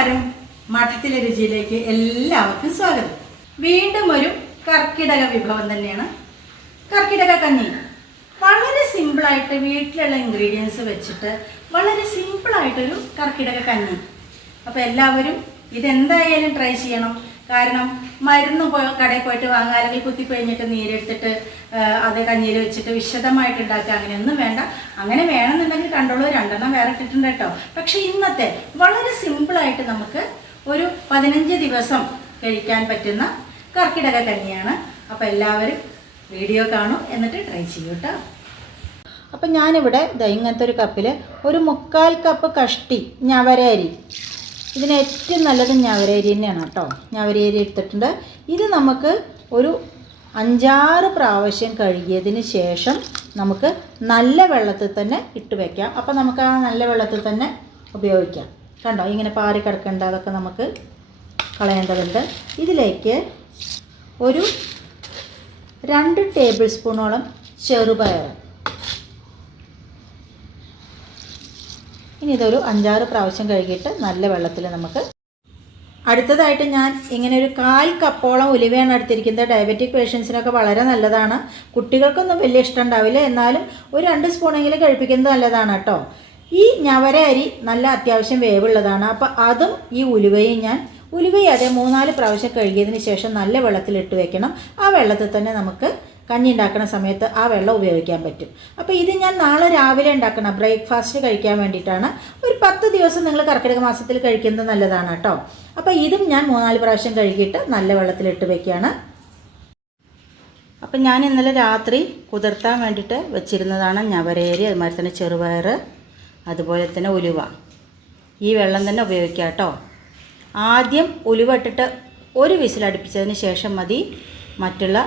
നമസ്കാരം. മഠത്തിലെ രുചിയിലേക്ക് എല്ലാവർക്കും സ്വാഗതം. വീണ്ടും ഒരു കർക്കിടക വിഭവം തന്നെയാണ് കർക്കിടക കഞ്ഞി. വളരെ സിമ്പിളായിട്ട് വീട്ടിലുള്ള ഇൻഗ്രീഡിയൻസ് വെച്ചിട്ട് വളരെ സിമ്പിളായിട്ടൊരു കർക്കിടക കഞ്ഞി. അപ്പോൾ എല്ലാവരും ഇതെന്തായാലും ട്രൈ ചെയ്യണം. കാരണം മരുന്ന് കടയിൽ പോയിട്ട് വാങ്ങുക, അല്ലെങ്കിൽ കുത്തിപ്പിഴിഞ്ഞിട്ട് നീരെടുത്തിട്ട് അത് കഞ്ഞിയിൽ വെച്ചിട്ട് വിശദമായിട്ട് ഉണ്ടാക്കുക, അങ്ങനെയൊന്നും വേണ്ട. അങ്ങനെ വേണമെന്നുണ്ടെങ്കിൽ കണ്ടോളൂ, 2 എണ്ണം വേറെ ഇട്ടിട്ടുണ്ട് കേട്ടോ. പക്ഷേ ഇന്നത്തെ വളരെ സിമ്പിളായിട്ട് നമുക്ക് ഒരു 15 ദിവസം കഴിക്കാൻ പറ്റുന്ന കർക്കിടക കഞ്ഞിയാണ്. അപ്പോൾ എല്ലാവരും വീഡിയോ കാണും, എന്നിട്ട് ട്രൈ ചെയ്യൂ കേട്ടോ. അപ്പം ഞാനിവിടെ ഇങ്ങനത്തെ ഒരു കപ്പിൽ ഒരു 1/4 കപ്പ് കഷ്ടി ഞവരരി, ഇതിന് ഏറ്റവും നല്ലത് ഞവരരി തന്നെയാണ് കേട്ടോ. ഞവരരി എടുത്തിട്ടുണ്ട്. ഇത് നമുക്ക് ഒരു 5-6 പ്രാവശ്യം കഴുകിയതിന് ശേഷം നമുക്ക് നല്ല വെള്ളത്തിൽ തന്നെ ഇട്ട് വയ്ക്കാം. അപ്പോൾ നമുക്ക് ആ നല്ല വെള്ളത്തിൽ തന്നെ ഉപയോഗിക്കാം. കണ്ടോ, ഇങ്ങനെ പാറി കിടക്കേണ്ട അതൊക്കെ നമുക്ക് കളയേണ്ടതുണ്ട്. ഇതിലേക്ക് ഒരു 2 ടേബിൾ സ്പൂണോളം ചെറുപയർ, ഇനി ഇതൊരു 5-6 പ്രാവശ്യം കഴുകിയിട്ട് നല്ല വെള്ളത്തിൽ നമുക്ക്. അടുത്തതായിട്ട് ഞാൻ ഇങ്ങനെ ഒരു 1/4 കപ്പോളം ഉലുവയാണ് എടുത്തിരിക്കുന്നത്. ഡയബറ്റിക് പേഷ്യൻസിനൊക്കെ വളരെ നല്ലതാണ്. കുട്ടികൾക്കൊന്നും വലിയ ഇഷ്ടം ഉണ്ടാവില്ല, എന്നാലും ഒരു 2 സ്പൂണെങ്കിലും കഴിപ്പിക്കുന്നത് നല്ലതാണ് കേട്ടോ. ഈ ഞവര അരി നല്ല അത്യാവശ്യം വേവുള്ളതാണ്. അപ്പോൾ അതും ഈ ഉലുവയും അതേ 3-4 പ്രാവശ്യം കഴുകിയതിന് ശേഷം നല്ല വെള്ളത്തിലിട്ട് വെക്കണം. ആ വെള്ളത്തിൽ തന്നെ നമുക്ക് കഞ്ഞി ഉണ്ടാക്കുന്ന സമയത്ത് ആ വെള്ളം ഉപയോഗിക്കാൻ പറ്റും. അപ്പോൾ ഇത് ഞാൻ നാളെ രാവിലെ ഉണ്ടാക്കണം, ബ്രേക്ക്ഫാസ്റ്റ് കഴിക്കാൻ വേണ്ടിയിട്ടാണ്. ഒരു 10 ദിവസം നിങ്ങൾ കർക്കിടക മാസത്തിൽ കഴിക്കുന്നത് നല്ലതാണ് കേട്ടോ. അപ്പോൾ ഇതും ഞാൻ 3-4 പ്രാവശ്യം കഴുകിയിട്ട് നല്ല വെള്ളത്തിലിട്ട് വെക്കുകയാണ്. അപ്പം ഞാൻ ഇന്നലെ രാത്രി കുതിർത്താൻ വേണ്ടിയിട്ട് വെച്ചിരുന്നതാണ് ഞവരേരി, അതുമാതിരി തന്നെ ചെറുപയർ, അതുപോലെ തന്നെ ഉലുവ. ഈ വെള്ളം തന്നെ ഉപയോഗിക്കാം കേട്ടോ. ആദ്യം ഉലുവ ഇട്ടിട്ട് ഒരു വിസിലടുപ്പിച്ചതിന് ശേഷം മതി മറ്റുള്ള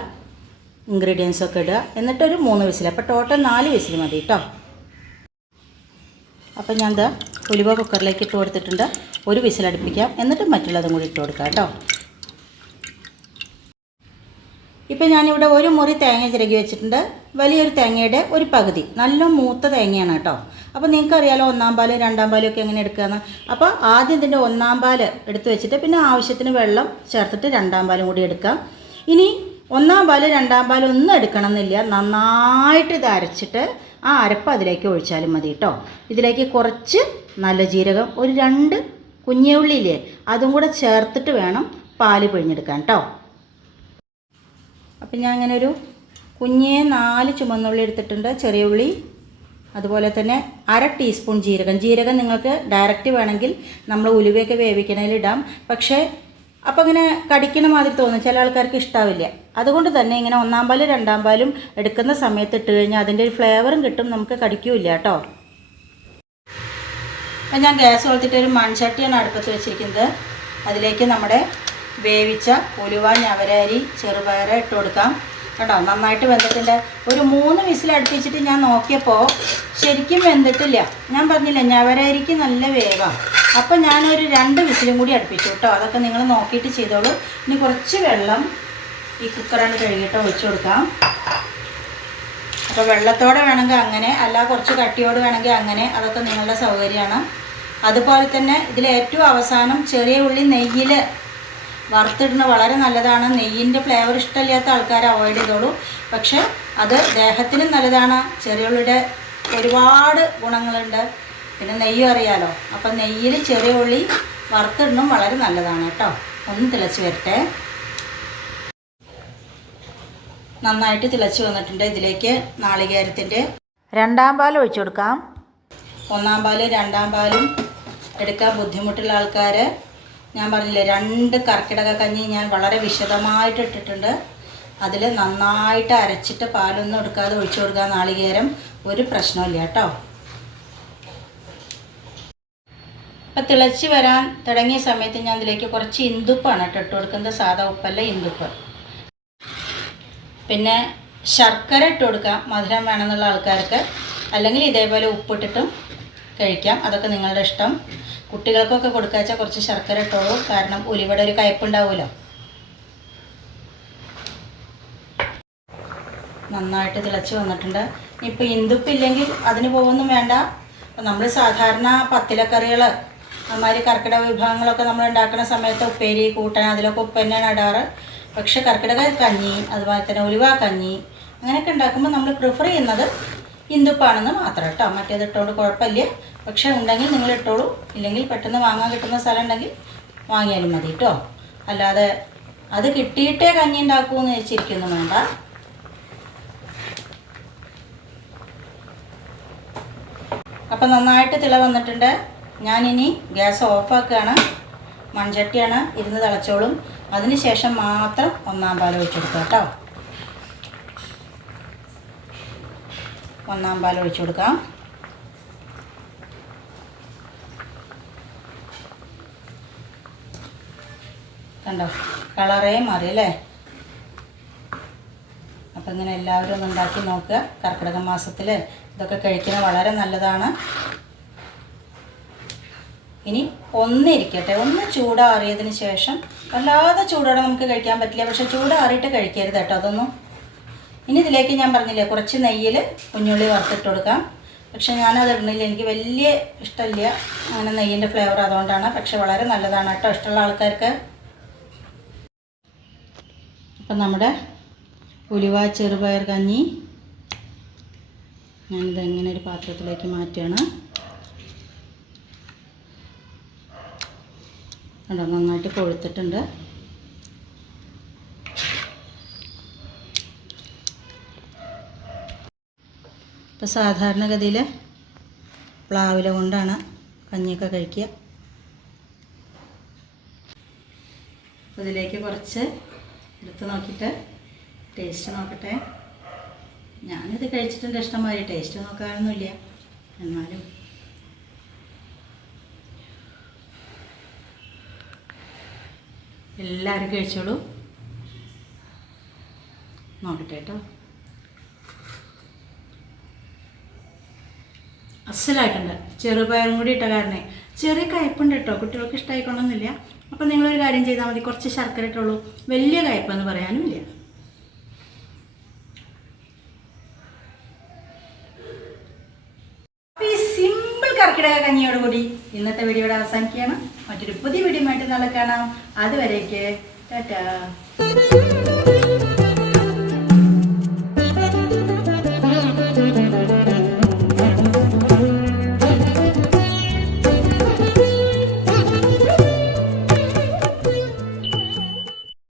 ഇൻഗ്രീഡിയൻസൊക്കെ ഇടുക. എന്നിട്ടൊരു 3 വിസിൽ, അപ്പോൾ ടോട്ടൽ 4 വിസിൽ മതി കേട്ടോ. അപ്പം ഞാൻ ഉലുവ കുക്കറിലേക്ക് ഇട്ട് കൊടുത്തിട്ടുണ്ട്. ഒരു വിസിലടുപ്പിക്കാം, എന്നിട്ട് മറ്റുള്ളതും കൂടി ഇട്ട് കൊടുക്കാം കേട്ടോ. ഇപ്പം ഞാനിവിടെ ഒരു മുറി തേങ്ങ ചിരകി വെച്ചിട്ടുണ്ട്. വലിയൊരു തേങ്ങയുടെ ഒരു പകുതി, നല്ല മൂത്ത തേങ്ങയാണ് കേട്ടോ. അപ്പോൾ നിങ്ങൾക്കറിയാലോ 1-ാം പാലും 2-ാം പാലും ഒക്കെ എങ്ങനെ എടുക്കുകയെന്ന്. അപ്പോൾ ആദ്യം ഇതിൻ്റെ 1-ാം പാല് എടുത്ത് വെച്ചിട്ട് പിന്നെ ആവശ്യത്തിന് വെള്ളം ചേർത്തിട്ട് 2-ാം പാലും കൂടി എടുക്കാം. ഇനി 1-ാം പാല് 2-ാം പാലും ഒന്നും എടുക്കണം എന്നില്ല. നന്നായിട്ട് ഇത് അരച്ചിട്ട് ആ അരപ്പ് അതിലേക്ക് ഒഴിച്ചാലും മതി കേട്ടോ. ഇതിലേക്ക് കുറച്ച് നല്ല ജീരകം, ഒരു 2 കുഞ്ഞുള്ളിയില്ലേ, അതും കൂടെ ചേർത്തിട്ട് വേണം പാല് പിഴിഞ്ഞെടുക്കാൻ കേട്ടോ. അപ്പം ഞാൻ അങ്ങനെ ഒരു 4 ചുമന്നുള്ളി എടുത്തിട്ടുണ്ട്, ചെറിയ ഉള്ളി, അതുപോലെ തന്നെ 1/2 ടീസ്പൂൺ ജീരകം നിങ്ങൾക്ക് ഡയറക്റ്റ് വേണമെങ്കിൽ നമ്മൾ ഉലുവയൊക്കെ വേവിക്കണതിലിടാം. പക്ഷേ അപ്പോൾ ഇങ്ങനെ കടിക്കണ മാതിരി തോന്നും, ചില ആൾക്കാർക്ക് ഇഷ്ടാവില്ല. അതുകൊണ്ട് തന്നെ ഇങ്ങനെ 1-ാം പാലും 2-ാം പാലും എടുക്കുന്ന സമയത്ത് ഇട്ട് കഴിഞ്ഞാൽ അതിൻ്റെ ഒരു ഫ്ലേവറും കിട്ടും, നമുക്ക് കടിക്കൂല കേട്ടോ. അപ്പം ഞാൻ ഗ്യാസ് കൊളുത്തിട്ട് ഒരു മൺചട്ടിയാണ് അടുപ്പത്ത് വെച്ചിരിക്കുന്നത്. അതിലേക്ക് നമ്മുടെ വേവിച്ച ഉലുവ, ഞവരരി, ചെറുപയർ ഇട്ട് കൊടുക്കാം കേട്ടോ. നന്നായിട്ട് വെന്തിട്ടുണ്ട്. ഒരു 3 വിസിൽ അടുപ്പിച്ചിട്ട് ഞാൻ നോക്കിയപ്പോൾ ശരിക്കും വെന്തിട്ടില്ല. ഞാൻ പറഞ്ഞില്ല ഞവരരിക്ക് നല്ല വേവാണ്. അപ്പോൾ ഞാനൊരു 2 വിസിലും കൂടി അടുപ്പിച്ചു കേട്ടോ. അതൊക്കെ നിങ്ങൾ നോക്കിയിട്ട് ചെയ്തോളൂ. ഇനി കുറച്ച് വെള്ളം ഈ കുക്കറാണ് കഴുകിയിട്ട് ഒഴിച്ചു കൊടുക്കാം. അപ്പോൾ വെള്ളത്തോടെ വേണമെങ്കിൽ അങ്ങനെ, അല്ല കുറച്ച് കട്ടിയോട് വേണമെങ്കിൽ അങ്ങനെ, അതൊക്കെ നിങ്ങളുടെ സൗകര്യമാണ്. അതുപോലെ തന്നെ ഇതിൽ ഏറ്റവും അവസാനം ചെറിയ ഉള്ളി നെയ്യിൽ വറുത്തിടുന്നത് വളരെ നല്ലതാണ്. നെയ്യിൻ്റെ ഫ്ലേവർ ഇഷ്ടമില്ലാത്ത ആൾക്കാർ അവോയ്ഡ് ചെയ്തോളൂ. പക്ഷേ അത് ദേഹത്തിനും നല്ലതാണ്. ചെറിയ ഉള്ളിയുടെ ഒരുപാട് ഗുണങ്ങളുണ്ട്. പിന്നെ നെയ്യും അറിയാലോ. അപ്പം നെയ്യിൽ ചെറിയ ഉള്ളി വറുത്തിടണം വളരെ നല്ലതാണ് കേട്ടോ. ഒന്ന് തിളച്ച് വരട്ടെ. നന്നായിട്ട് തിളച്ച് വന്നിട്ടുണ്ട്. ഇതിലേക്ക് നാളികേരത്തിൻ്റെ 2-ാം പാൽ ഒഴിച്ചു കൊടുക്കാം. 1-ാം പാലും 2-ാം പാലും എടുക്കാൻ ബുദ്ധിമുട്ടുള്ള ആൾക്കാർ, ഞാൻ പറഞ്ഞില്ലേ 2 കർക്കിടക കഞ്ഞി ഞാൻ വളരെ വിശദമായിട്ട് ഇട്ടിട്ടുണ്ട്. അതിൽ നന്നായിട്ട് അരച്ചിട്ട് പാലൊന്നും എടുക്കാതെ ഒഴിച്ചു കൊടുക്കുക. നാളികേരം ഒരു പ്രശ്നമില്ല കേട്ടോ. അപ്പം തിളച്ച് വരാൻ തുടങ്ങിയ സമയത്ത് ഞാൻ അതിലേക്ക് കുറച്ച് ഇന്ദുപ്പാണ് ഇട്ട് കൊടുക്കുന്നത്. സാധാ ഉപ്പല്ല, ഇന്ദുപ്പ്. പിന്നെ ശർക്കര ഇട്ട് കൊടുക്കാം, മധുരം വേണമെന്നുള്ള ആൾക്കാർക്ക്. അല്ലെങ്കിൽ ഇതേപോലെ ഉപ്പിട്ടിട്ടും കഴിക്കാം, അതൊക്കെ നിങ്ങളുടെ ഇഷ്ടം. കുട്ടികൾക്കൊക്കെ കൊടുക്കാച്ചാൽ കുറച്ച് ശർക്കര ഇട്ടോളൂ, കാരണം ഉലുവയുടെ ഒരു കയ്പ്പുണ്ടാവുമല്ലോ. നന്നായിട്ട് തിളച്ച് വന്നിട്ടുണ്ട്. ഇപ്പോൾ ഇന്ദുപ്പില്ലെങ്കിൽ അതിന് പോകുമൊന്നും വേണ്ട. നമ്മൾ സാധാരണ പത്തിലക്കറികൾ അമ്മാതിരി കർക്കിടക വിഭവങ്ങളൊക്കെ നമ്മൾ ഉണ്ടാക്കുന്ന സമയത്ത് ഉപ്പേരി കൂട്ടാൻ അതിലൊക്കെ ഉപ്പ് തന്നെയാണ് ഇടാറ്. പക്ഷെ കർക്കിടക കഞ്ഞി അതുപോലെ തന്നെ ഉലുവ കഞ്ഞി അങ്ങനെയൊക്കെ ഉണ്ടാക്കുമ്പോൾ നമ്മൾ പ്രിഫർ ചെയ്യുന്നത് ഇന്ദുപ്പാണെന്ന് മാത്രം കേട്ടോ. മറ്റേത് ഇട്ടുകൊണ്ട് കുഴപ്പമില്ല. പക്ഷെ ഉണ്ടെങ്കിൽ നിങ്ങൾ ഇട്ടോളൂ, ഇല്ലെങ്കിൽ പെട്ടെന്ന് വാങ്ങാൻ കിട്ടുന്ന സ്ഥലം ഉണ്ടെങ്കിൽ വാങ്ങിയാലും മതി കേട്ടോ. അല്ലാതെ അത് കിട്ടിയിട്ടേ കഞ്ഞി ഉണ്ടാക്കുമെന്ന് വെച്ചിരിക്കുന്നു വേണ്ട. അപ്പം നന്നായിട്ട് തിള വന്നിട്ടുണ്ട്. ഞാനിനി ഗ്യാസ് ഓഫാക്കുകയാണ്. മൺചട്ടിയാണ്, ഇരുന്ന് തിളച്ചോളും. അതിന് ശേഷം മാത്രം ഒന്നാം പാൽ ഒഴിച്ചെടുക്കുക കേട്ടോ. ഒന്നാം പാൽ ഒഴിച്ചു കൊടുക്കാം. കണ്ടോ, കളറേ മാറി അല്ലേ. അപ്പം ഇങ്ങനെ എല്ലാവരും ഒന്ന് ഉണ്ടാക്കി നോക്കുക. കർക്കിടക മാസത്തിൽ ഇതൊക്കെ കഴിക്കുന്നത് വളരെ നല്ലതാണ്. ഇനി ഒന്നിരിക്കട്ടെ, ഒന്ന് ചൂടാറിയതിന് ശേഷം, വല്ലാതെ ചൂടോടെ നമുക്ക് കഴിക്കാൻ പറ്റില്ല, പക്ഷെ ചൂടാറിയിട്ട് കഴിക്കരുത് കേട്ടോ അതൊന്നും. ഇനി ഇതിലേക്ക് ഞാൻ പറഞ്ഞില്ലേ കുറച്ച് നെയ്യിൽ കുഞ്ഞുള്ളി വറുത്തിട്ട് കൊടുക്കാം. പക്ഷെ ഞാനത് ഇടുന്നില്ല, എനിക്ക് വലിയ ഇഷ്ടമില്ല അങ്ങനെ നെയ്യിൻ്റെ ഫ്ലേവർ, അതുകൊണ്ടാണ്. പക്ഷെ വളരെ നല്ലതാണ് കേട്ടോ ഇഷ്ടമുള്ള ആൾക്കാർക്ക്. അപ്പം നമ്മുടെ ഉലുവ ചെറുപയർ കഞ്ഞി ഞാനിത് എങ്ങനെ ഒരു പാത്രത്തിലേക്ക് മാറ്റുകയാണ്. കണ്ടോ, നന്നായിട്ട് കൊഴുത്തിട്ടുണ്ട്. ഇപ്പോൾ സാധാരണഗതിയിൽ പ്ലാവില കൊണ്ടാണ് കഞ്ഞിയൊക്കെ കഴിക്കുക. അപ്പോൾ ഇതിലേക്ക് കുറച്ച് എടുത്ത് നോക്കിയിട്ട് ടേസ്റ്റ് നോക്കട്ടെ. ഞാനിത് കഴിച്ചിട്ടുണ്ട് ഇഷ്ടംമാതിരി. ടേസ്റ്റ് നോക്കാനൊന്നുമില്ല, എന്നാലും എല്ലാവരും കഴിച്ചോളൂ. നോക്കട്ടെ കേട്ടോ. അസലായിട്ടുണ്ട്. ചെറുപയറും കൂടി ഇട്ട കാരണേ ചെറിയ കയ്പുണ്ട് കേട്ടോ. കുട്ടികൾക്ക് ഇഷ്ടമായിക്കൊള്ളണമെന്നില്ല. അപ്പം നിങ്ങളൊരു കാര്യം ചെയ്താൽ മതി, കുറച്ച് ശർക്കര ഇട്ടുള്ളൂ. വലിയ കയ്പെന്ന് പറയാനും ഇല്ല. അപ്പോൾ ഈ സിമ്പിൾ കർക്കിടക കഞ്ഞിയോടുകൂടി ഇന്നത്തെ വീഡിയോയുടെ അവസാനിക്കുകയാണ്. മറ്റൊരു പുതിയ വീഡിയോ ആയിട്ട് നാളെ കാണാം. അതുവരേക്ക് ടാറ്റാ.